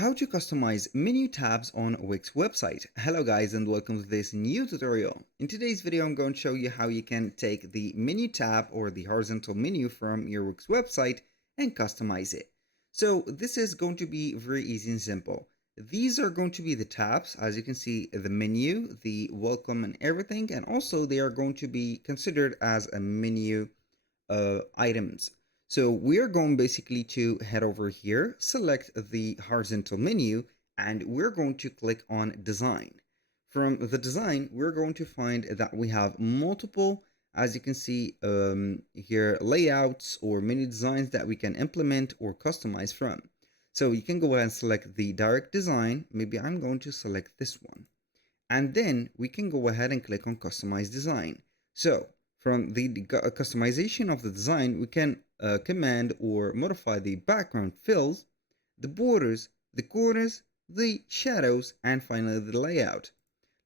How to customize menu tabs on Wix website. Hello guys and welcome to this new tutorial. In today's video I'm going to show you how you can take the menu tab or the horizontal menu from your Wix website and customize it. So this is going to be very easy and simple. These are going to be the tabs, as you can see, the menu, the welcome and everything, and also they are going to be considered as a menu items. So we're going basically to head over here, select the horizontal menu, and we're going to click on design. From the design, we're going to find that we have multiple, as you can see here, layouts or menu designs that we can implement or customize from. So you can go ahead and select the direct design. Maybe I'm going to select this one. And then we can go ahead and click on customize design. So from the customization of the design, we can command or modify the background fills, the borders, the corners, the shadows, and finally the layout.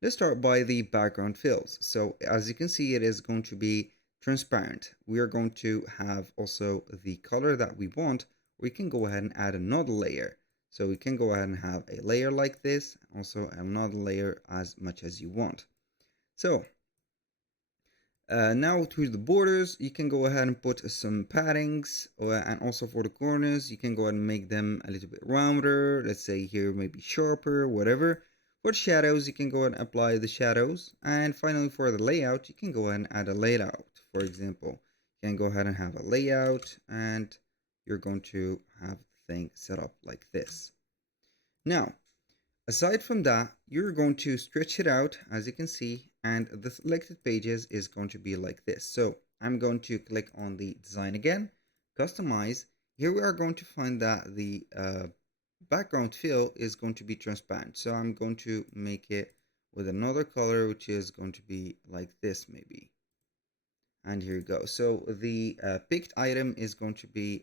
Let's start by the background fills. So as you can see, it is going to be transparent. We are going to have also the color that we want. We can go ahead and add another layer. So we can go ahead and have a layer like this, also another layer as much as you want. So now to the borders, you can go ahead and put some paddings, and also for the corners, you can go ahead and make them a little bit rounder. Let's say here maybe sharper, whatever. For the shadows, you can go ahead and apply the shadows. And finally for the layout, you can go ahead and add a layout. For example, you can go ahead and have a layout and you're going to have the thing set up like this. Now, aside from that, you're going to stretch it out, as you can see, and the selected pages is going to be like this. So I'm going to click on the design again, customize. Here we are going to find that the background fill is going to be transparent. So I'm going to make it with another color, which is going to be like this maybe. And here you go. So the picked item is going to be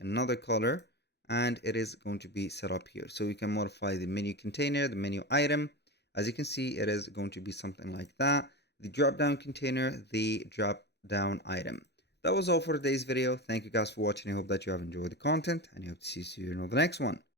another color, and it is going to be set up here. So we can modify the menu container, the menu item. As you can see, it is going to be something like that. The drop down container, the drop down item. That was all for today's video. Thank you guys for watching. I hope that you have enjoyed the content, and I hope to see you in the next one.